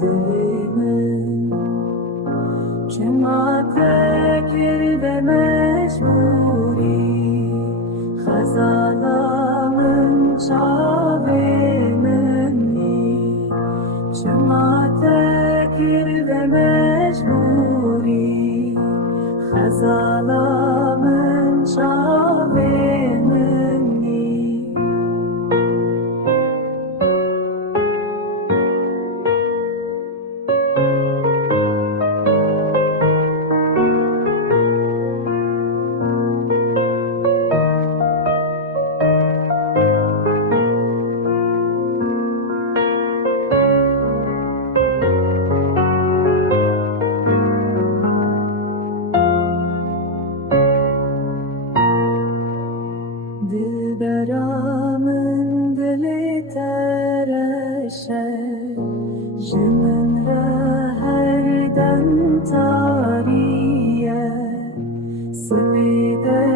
دلمن چما تکر به مجبوری خزالامن چاوه منی چما تکر به مجبوری خزالامن چاوه منی دلبرامن دلی ترشه جمن را هر دم تاریه سپیده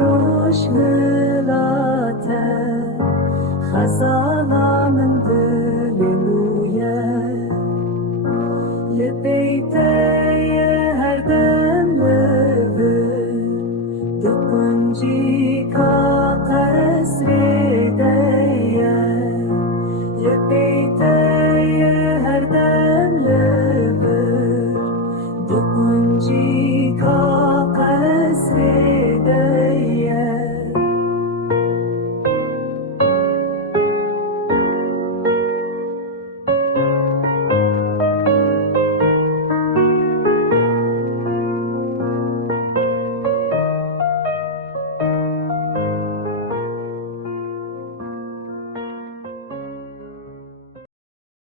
روش گلاته خزالامن دلی بویه لبیته هر دم لبه دکنجی کا قصری